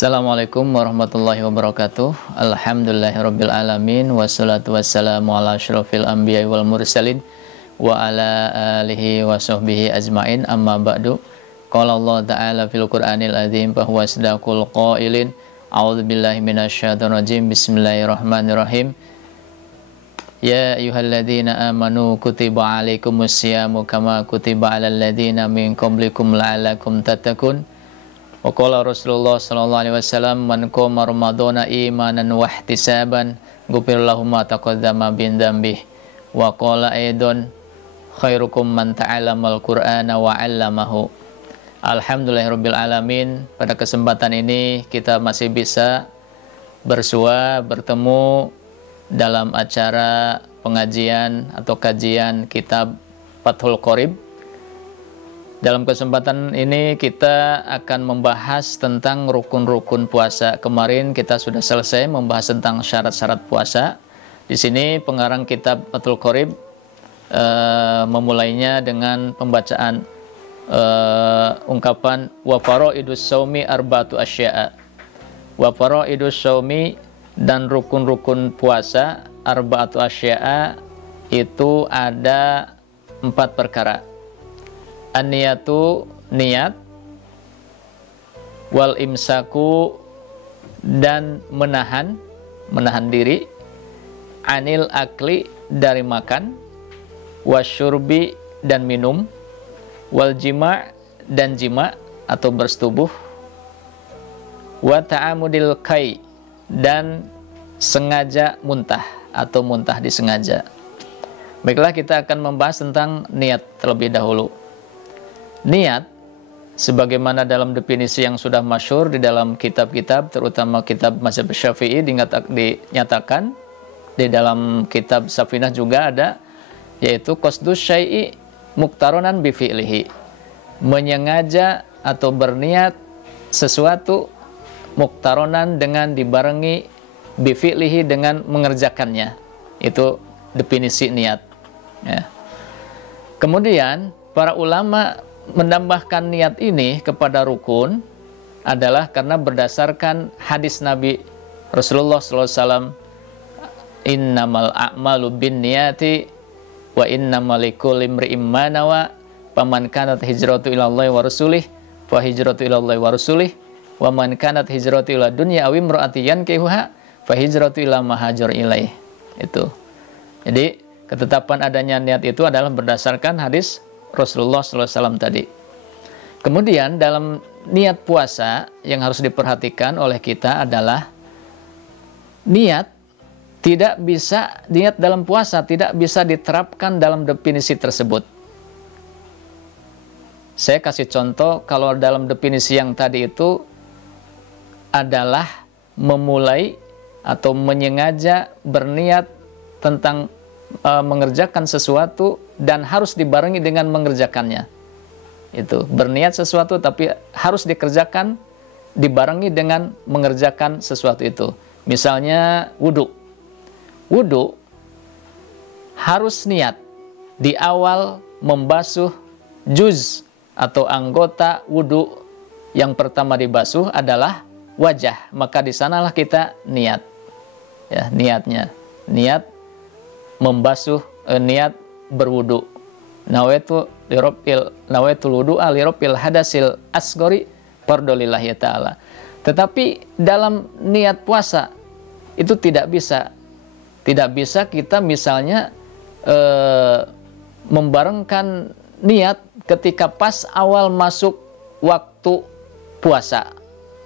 Assalamualaikum warahmatullahi wabarakatuh. Alhamdulillahirabbil alamin wassalatu wassalamu ala asyrofil anbiya'i wal mursalin wa ala alihi wa sahbihi ajmain, amma ba'du. Qala Allah ta'ala fil Qur'anil azim fa huwa asdaqul qailin. A'udzubillahi minasyaitonir rajim. Bismillahirrahmanirrahim. Ya ayyuhalladzina amanu kutiba alaikumusyamu kama kutiba alal ladzina min qablikum la'allakum tattaqun. Wa qala Rasulullah sallallahu alaihi wasallam, man qama ramadhana imanan wa ihtisaban ghufira lahu ma taqaddama min dzambihi. Wa qala aidan khairukum man ta'allamal qur'ana wa 'allamahu. Alhamdulillahirabbil alamin. Pada kesempatan ini kita masih bisa bertemu dalam acara pengajian atau kajian kitab Fathul Qorib. Dalam kesempatan ini kita akan membahas tentang rukun-rukun puasa. Kemarin kita sudah selesai membahas tentang syarat-syarat puasa. Di sini pengarang kitab Fathul Qorib memulainya dengan pembacaan ungkapan wa faraidus shaumi arba'atu asya'a. Wa faraidus shaumi, dan rukun-rukun puasa arba'atu asya'a itu ada 4 perkara. An-niyatu, niat, wal imsaku, dan menahan diri, anil akli, dari makan, wasyurbi, dan minum, wal jima', dan jima' atau bersetubuh, wa ta'amudil kai, dan sengaja muntah atau muntah disengaja. Baiklah, kita akan membahas tentang niat terlebih dahulu. Niat, sebagaimana dalam definisi yang sudah masyhur di dalam kitab-kitab, terutama kitab mazhab Syafi'i, dinyatakan di dalam kitab Safinah juga ada, yaitu qasdus syai'i muqtaronan bi fi'lihi, menyengaja atau berniat sesuatu muqtaronan dengan dibarengi bi fi'lihi, dengan mengerjakannya. Itu definisi niat ya. Kemudian para ulama menambahkan niat ini kepada rukun adalah karena berdasarkan hadis Nabi Rasulullah SAW, innamal a'malu binniyati wa innamal likulli imri'in ma nawa faman kanat hijratu ilallahi wa rasulih fa hijratu ilallahi wa rasulih wa man kanat hijratu ila dunya aw imra'atin yankihuha fa hijratu ila ma hajar ilaih. Itu. Jadi ketetapan adanya niat itu adalah berdasarkan hadis Rasulullah SAW tadi. Kemudian dalam niat puasa yang harus diperhatikan oleh kita adalah niat dalam puasa tidak bisa diterapkan dalam definisi tersebut. Saya kasih contoh, kalau dalam definisi yang tadi itu adalah memulai atau menyengaja berniat tentang mengerjakan sesuatu dan harus dibarengi dengan mengerjakannya. Itu berniat sesuatu tapi harus dikerjakan dibarengi dengan mengerjakan sesuatu itu. Misalnya wudu harus niat di awal membasuh juz atau anggota wudu. Yang pertama dibasuh adalah wajah, maka di sanalah kita niat ya, niat membasuh, niat berwudu. Nawaitul wudu'a lirabbil hadasil asgori fardolillahi ta'ala. Tetapi dalam niat puasa itu tidak bisa kita misalnya membarengkan niat ketika pas awal masuk waktu puasa.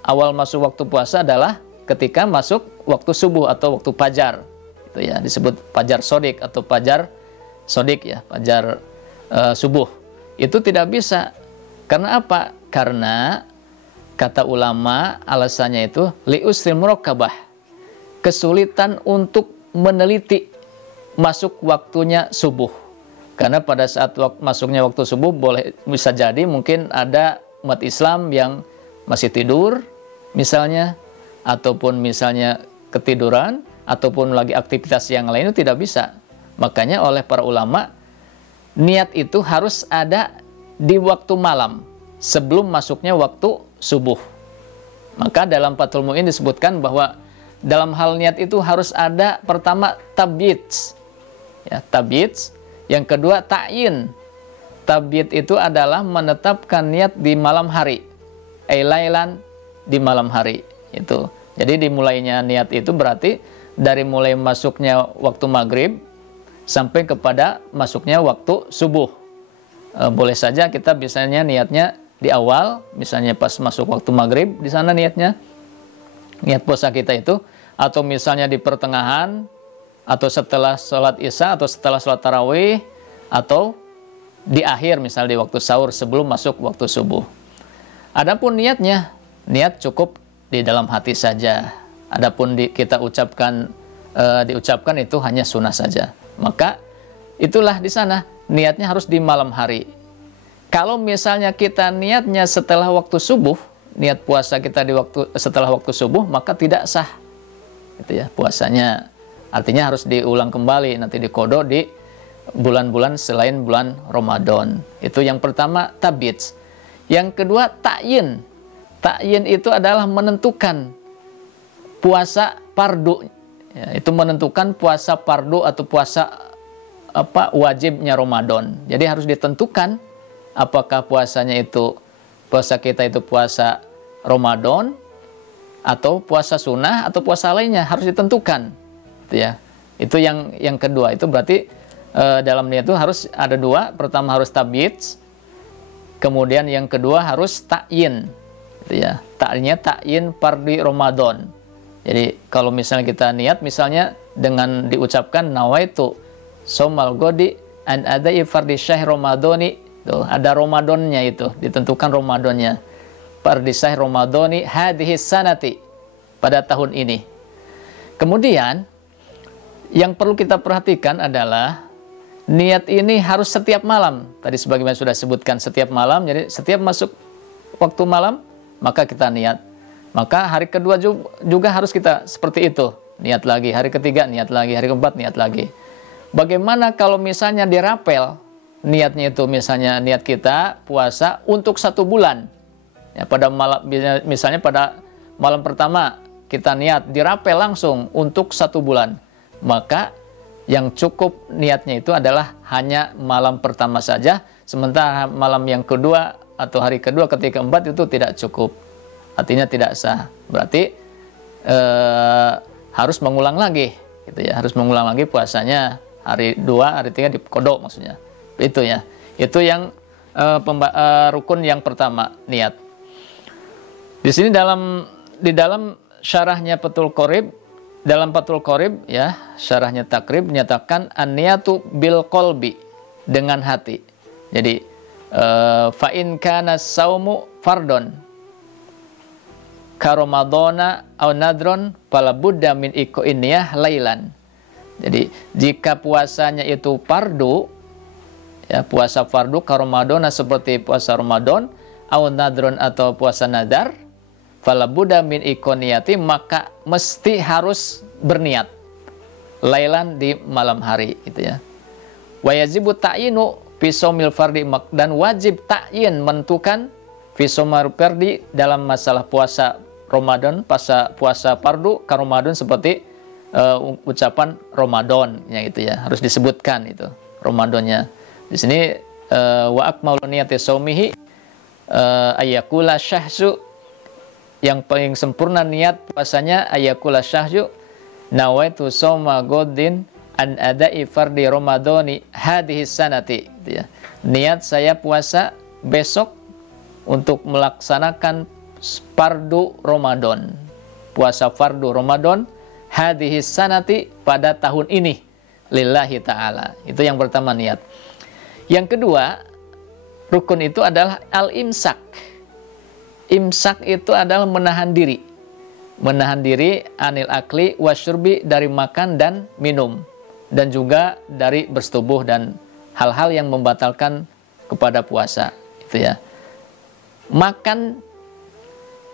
Awal masuk waktu puasa adalah ketika masuk waktu subuh atau waktu fajar. Itu ya, disebut fajar sodik atau fajar sodik ya, fajar subuh. Itu tidak bisa. Karena apa? Karena kata ulama alasannya itu liusril muraqabah, kesulitan untuk meneliti masuk waktunya subuh. Karena pada saat masuknya waktu subuh bisa jadi mungkin ada umat Islam yang masih tidur misalnya, ataupun misalnya ketiduran, ataupun lagi aktivitas yang lain, itu tidak bisa. Makanya oleh para ulama, niat itu harus ada di waktu malam sebelum masuknya waktu subuh. Maka dalam Fathul Mu'in disebutkan bahwa dalam hal niat itu harus ada pertama tabyid, ya, tabyid. Yang kedua ta'yin. Tabyid itu adalah menetapkan niat di malam hari, lailan, di malam hari itu. Jadi dimulainya niat itu berarti dari mulai masuknya waktu maghrib sampai kepada masuknya waktu subuh. Boleh saja kita biasanya niatnya di awal, misalnya pas masuk waktu maghrib, di sana niatnya, niat puasa kita itu, atau misalnya di pertengahan, atau setelah sholat isya, atau setelah sholat tarawih, atau di akhir, misalnya di waktu sahur sebelum masuk waktu subuh. Adapun niatnya, niat cukup di dalam hati saja. Adapun kita diucapkan itu hanya sunnah saja. Maka itulah di sana niatnya harus di malam hari. Kalau misalnya kita niatnya setelah waktu subuh, niat puasa kita setelah waktu subuh, maka tidak sah, gitu ya, puasanya. Artinya harus diulang kembali, nanti diqodho di bulan-bulan selain bulan Ramadan. Itu yang pertama, tabyid. Yang kedua, ta'yin. Ta'yin itu adalah menentukan puasa fardu. Ya, itu menentukan puasa fardu atau puasa wajibnya Ramadan. Jadi harus ditentukan apakah puasanya itu, puasa kita itu puasa Ramadan atau puasa sunnah atau puasa lainnya, harus ditentukan. Itu ya. Itu yang kedua. Itu berarti dalam niat itu harus ada dua. Pertama harus tabyid, kemudian yang kedua harus ta'yin. Gitu ya. Ta'yin fardhi Ramadan. Jadi kalau misalnya kita niat, misalnya dengan diucapkan nawaitu somal godi an adai fardhi syahr Ramadhani, tuh ada Ramadannya, itu ditentukan Ramadannya, fardhi syahr Ramadhani hadhihi sanati, pada tahun ini. Kemudian yang perlu kita perhatikan adalah niat ini harus setiap malam. Tadi sebagaimana sudah sebutkan, setiap malam. Jadi setiap masuk waktu malam maka kita niat. Maka hari kedua juga harus kita seperti itu, niat lagi. Hari ketiga niat lagi, hari keempat niat lagi. Bagaimana kalau misalnya dirapel niatnya itu, misalnya niat kita puasa untuk 1 bulan. Ya, pada malam, misalnya pada malam pertama kita niat dirapel langsung untuk 1 bulan. Maka yang cukup niatnya itu adalah hanya malam pertama saja, sementara malam yang kedua atau hari kedua, ketiga, keempat itu tidak cukup, artinya tidak sah. Berarti harus mengulang lagi, gitu ya, harus mengulang lagi puasanya hari 2, hari 3 diqodho maksudnya. Itu ya, itu yang rukun yang pertama, niat. Di sini di dalam syarahnya Fathul Qorib, dalam Fathul Qorib ya, syarahnya Takrib menyatakan an-niyatu bil qalbi, dengan hati. Jadi fa in kana saumu fardon ka ramadhana aw nadron fala budda min iqa'in niyah lailan. Jadi jika puasanya itu fardu, ya, puasa fardu ka ramadhana seperti puasa Ramadan, aw nadron atau puasa nadar, fala budda min iqoniyati, maka mesti harus berniat lailan, di malam hari, gitu ya. Wa yajibu ta'yinu fi shaumil fardhi, dan wajib ta'yin, menentukan fi shaumil fardhi, dalam masalah puasa Ramadan, puasa fardu ka Ramadan, seperti ucapan Ramadan ya, itu ya, harus disebutkan itu Ramadannya. Di sini wa akmalu niyati shaumihi ayyakula syahsu, yang paling sempurna niat puasanya ayakula syahyu nawaitu soma godin an adai fardhi ramadhani hadhihi sanati, gitu ya. Niat saya puasa besok untuk melaksanakan fardu Ramadan, puasa fardu Ramadan hadhihi sanati, pada tahun ini, lillahi ta'ala. Itu yang pertama, niat. Yang kedua, rukun itu adalah al-imsak. Imsak itu adalah menahan diri. Menahan diri anil akli wasyurbi, dari makan dan minum, dan juga dari bersetubuh dan hal-hal yang membatalkan kepada puasa, itu ya. Makan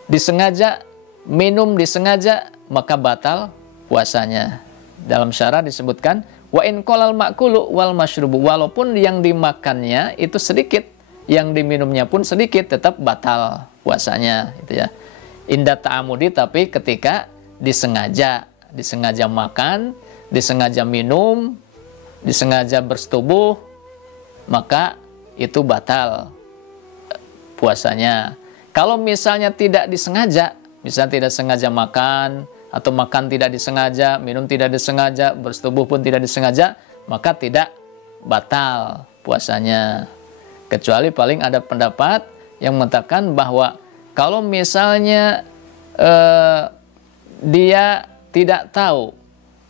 disengaja, minum disengaja, maka batal puasanya. Dalam syarah disebutkan wa in qalal ma'kulu wal masyrubu, walaupun yang dimakannya itu sedikit, yang diminumnya pun sedikit, tetap batal puasanya, gitu ya. inda ta'amudi, tapi ketika disengaja makan, disengaja minum, disengaja bersetubuh, maka itu batal puasanya. Kalau misalnya tidak disengaja, misalnya tidak sengaja makan, atau makan tidak disengaja, minum tidak disengaja, bersetubuh pun tidak disengaja, maka tidak batal puasanya. Kecuali paling ada pendapat yang mengatakan bahwa kalau misalnya dia tidak tahu,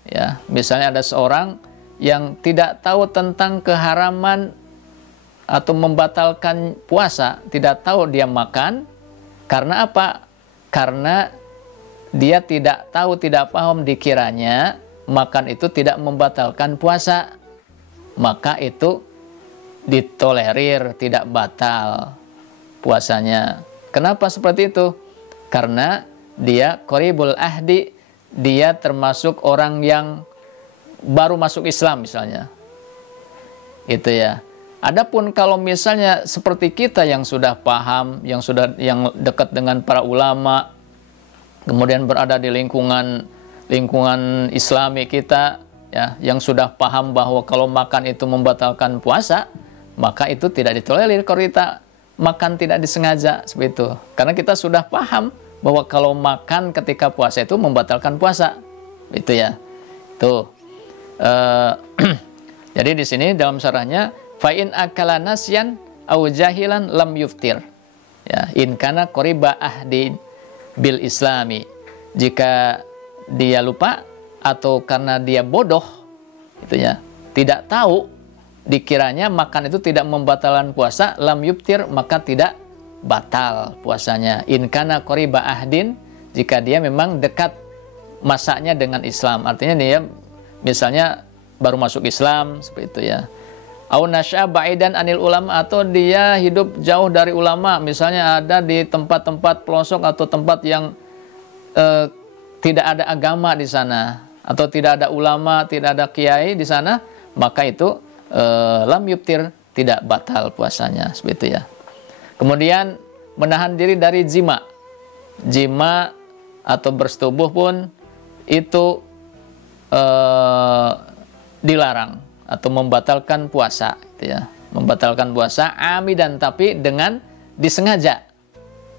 ya, misalnya ada seorang yang tidak tahu tentang keharaman atau membatalkan puasa, tidak tahu dia makan, karena apa? Karena dia tidak tahu, tidak paham, dikiranya makan itu tidak membatalkan puasa, maka itu ditolerir, tidak batal puasanya. Kenapa seperti itu? Karena dia qoribul ahdi, dia termasuk orang yang baru masuk Islam misalnya. Itu ya. Adapun kalau misalnya seperti kita yang sudah paham, yang dekat dengan para ulama, kemudian berada di lingkungan Islami kita, ya, yang sudah paham bahwa kalau makan itu membatalkan puasa, maka itu tidak ditolerir kalau kita makan tidak disengaja, seperti itu. Karena kita sudah paham bahwa kalau makan ketika puasa itu membatalkan puasa, itu ya. Tuh. Jadi di sini dalam syarahnya, fa in akala nasyan au jahilan lam yuftir. Ya, in kana qoriba ahdin bil islami. Jika dia lupa atau karena dia bodoh, itu ya, tidak tahu, dikiranya makan itu tidak membatalkan puasa, lam yuftir, maka tidak batal puasanya. In kana qoriba ahdin, jika dia memang dekat masanya dengan Islam, artinya dia misalnya baru masuk Islam, seperti itu ya. Au nasya ba'idan anil ulama, atau dia hidup jauh dari ulama, misalnya ada di tempat-tempat pelosok atau tempat yang tidak ada agama di sana, atau tidak ada ulama, tidak ada kiai di sana, maka itu lam yuftir, tidak batal puasanya, seperti itu ya. Kemudian menahan diri dari jima atau bersetubuh pun itu dilarang atau membatalkan puasa, gitu ya. Membatalkan puasa amidan, tapi dengan disengaja,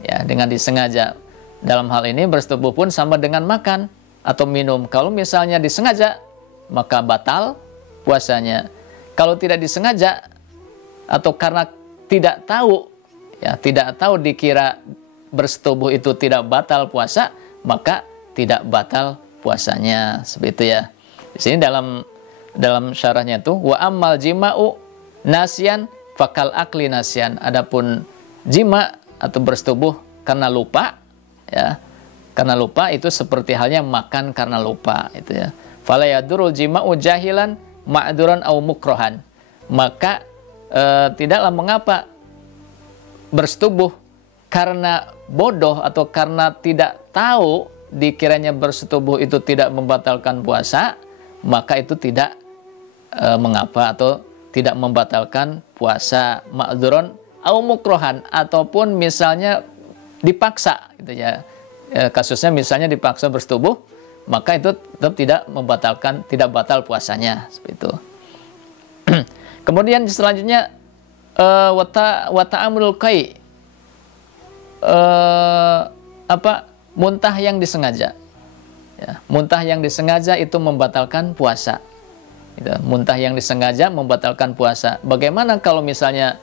ya, dengan disengaja. Dalam hal ini bersetubuh pun sama dengan makan atau minum. Kalau misalnya disengaja, maka batal puasanya. Kalau tidak disengaja atau karena tidak tahu, ya, tidak tahu, dikira bersetubuh itu tidak batal puasa, maka tidak batal puasanya, seperti itu ya. Di sini dalam syarahnya itu, wa ammal jima'u nasyan fakal akli nasyan. Adapun jima atau bersetubuh karena lupa, ya, karena lupa itu seperti halnya makan karena lupa, itu ya. Fala yadurul jima'u jahilan ma'duran au mukrohan. Maka tidaklah mengapa bersetubuh karena bodoh atau karena tidak tahu, dikiranya bersetubuh itu tidak membatalkan puasa, maka itu tidak mengapa atau tidak membatalkan puasa. Ma'dzuron au mukrohan, ataupun misalnya dipaksa, gitu ya. Kasusnya misalnya dipaksa bersetubuh, maka itu tetap tidak membatalkan, tidak batal puasanya, seperti itu. Kemudian selanjutnya wata'amul qai, muntah yang disengaja, ya, muntah yang disengaja itu membatalkan puasa, gitu. Muntah yang disengaja membatalkan puasa. Bagaimana kalau misalnya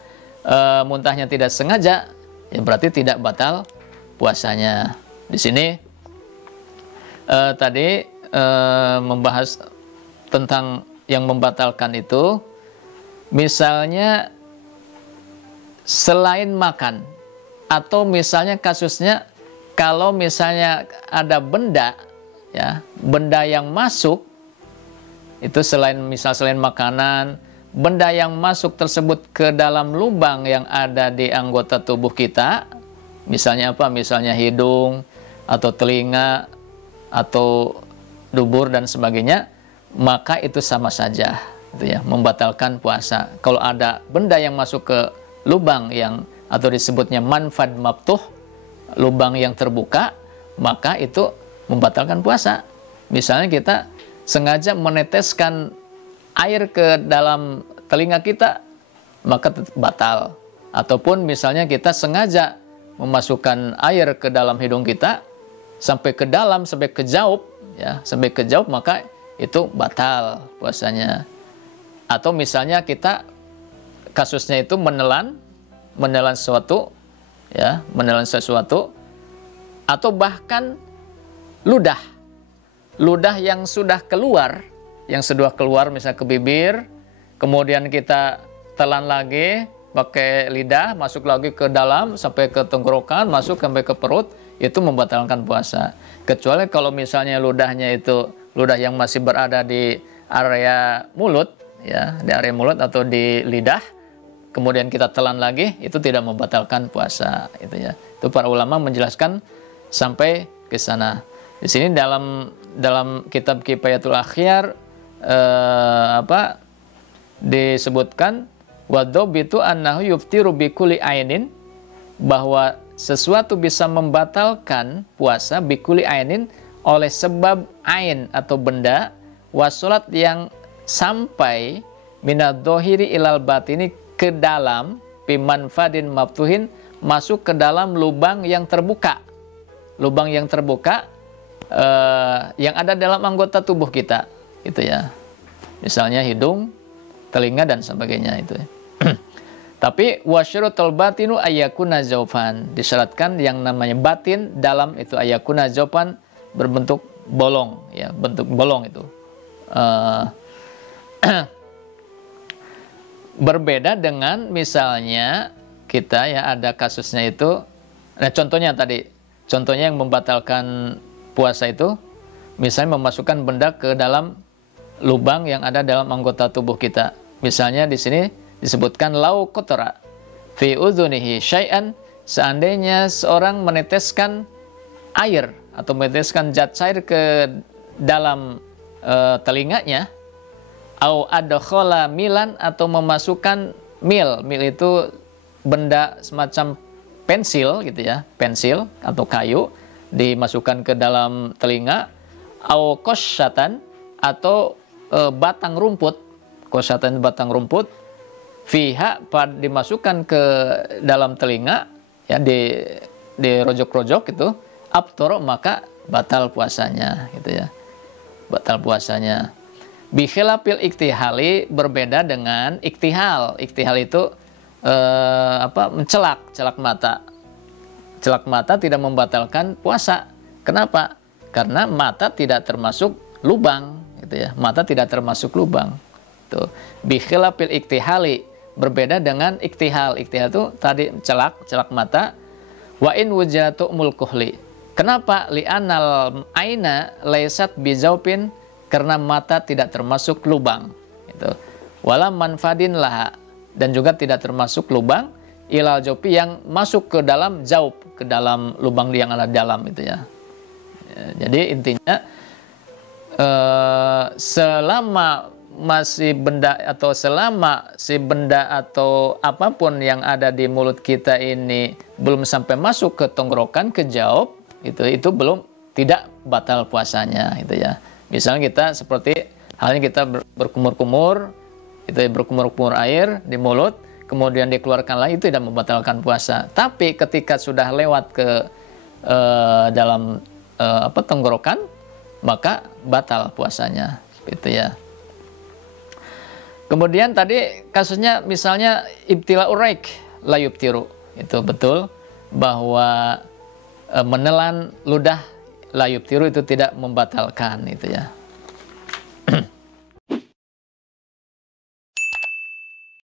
muntahnya tidak sengaja, ya berarti tidak batal puasanya. Di sini tadi membahas tentang yang membatalkan itu, misalnya selain makan, atau misalnya kasusnya kalau misalnya ada benda, ya, benda yang masuk itu selain makanan, benda yang masuk tersebut ke dalam lubang yang ada di anggota tubuh kita, misalnya apa? Misalnya hidung atau telinga atau dubur dan sebagainya, maka itu sama saja, gitu ya, membatalkan puasa. Kalau ada benda yang masuk ke lubang yang atau disebutnya manfad maftuh, lubang yang terbuka, maka itu membatalkan puasa. Misalnya kita sengaja meneteskan air ke dalam telinga kita, maka tetap batal. Ataupun misalnya kita sengaja memasukkan air ke dalam hidung kita sampai ke dalam, sampai ke jauh, ya, sampai ke jauh, maka itu batal puasanya. Atau misalnya kita kasusnya itu menelan sesuatu, ya, menelan sesuatu, atau bahkan ludah yang sudah keluar, misalnya ke bibir, kemudian kita telan lagi pakai lidah, masuk lagi ke dalam sampai ke tenggorokan, masuk sampai ke perut, itu membatalkan puasa. Kecuali kalau misalnya ludahnya itu ludah yang masih berada di area mulut, ya, di area mulut atau di lidah, kemudian kita telan lagi, itu tidak membatalkan puasa, itu ya. Itu para ulama menjelaskan sampai ke sana. Di sini dalam kitab Kifayatul Akhyar disebutkan wadzobitu annahu yuftiru bikulli ainin, bahwa sesuatu bisa membatalkan puasa bikuli ainin, oleh sebab ain atau benda, wasolat yang sampai minadzohiri ilal batini, ke dalam, bimanfadin maftuhin, masuk ke dalam lubang yang terbuka, yang ada dalam anggota tubuh kita, gitu ya. Misalnya hidung, telinga dan sebagainya itu. Tapi wasyurutul batinu ayyakuna zaufan, disyaratkan yang namanya batin dalam itu ayyakuna zaufan, berbentuk bolong, ya, bentuk bolong itu. Berbeda dengan misalnya kita, ya, ada kasusnya itu, nah contohnya yang membatalkan puasa itu, misalnya memasukkan benda ke dalam lubang yang ada dalam anggota tubuh kita. Misalnya di sini disebutkan lau qatra fi udhunihi syai'an, seandainya seorang meneteskan air atau meneteskan zat cair ke dalam telinganya, au adkhala milan, atau memasukkan mil itu benda semacam pensil, gitu ya, pensil atau kayu dimasukkan ke dalam telinga, au qosyatan, atau batang rumput, qosyatan batang rumput, fiha dimasukkan ke dalam telinga, ya, di rojok-rojok itu, abtoro, maka batal puasanya, gitu ya, batal puasanya. Bikhilafil iktihali, berbeda dengan iktihal. Iktihal itu celak mata. Celak mata tidak membatalkan puasa. Kenapa? Karena mata tidak termasuk lubang, gitu ya. Mata tidak termasuk lubang. Tuh. Bikhilafil iktihali, berbeda dengan iktihal. Iktihal itu tadi celak mata. Wa in wujatu mulkuhli. Kenapa? Li'anal aina laysat bizaupin, karena mata tidak termasuk lubang. Itu. Wala manfadin laha, dan juga tidak termasuk lubang ilal jaupi, yang masuk ke dalam jaup, ke dalam lubang yang ada dalam, itu ya. Jadi intinya selama masih benda atau selama si benda atau apapun yang ada di mulut kita ini belum sampai masuk ke tenggorokan, ke jaup, itu belum, tidak batal puasanya, itu ya. Misalnya kita seperti halnya kita berkumur-kumur, itu berkumur-kumur air di mulut, kemudian dikeluarkan lagi, itu tidak membatalkan puasa. Tapi ketika sudah lewat ke dalam tenggorokan, maka batal puasanya, gitu ya. Kemudian tadi kasusnya misalnya ibtila uraik la yubtiru, itu betul bahwa menelan ludah la yubtiru itu tidak membatalkan, itu ya.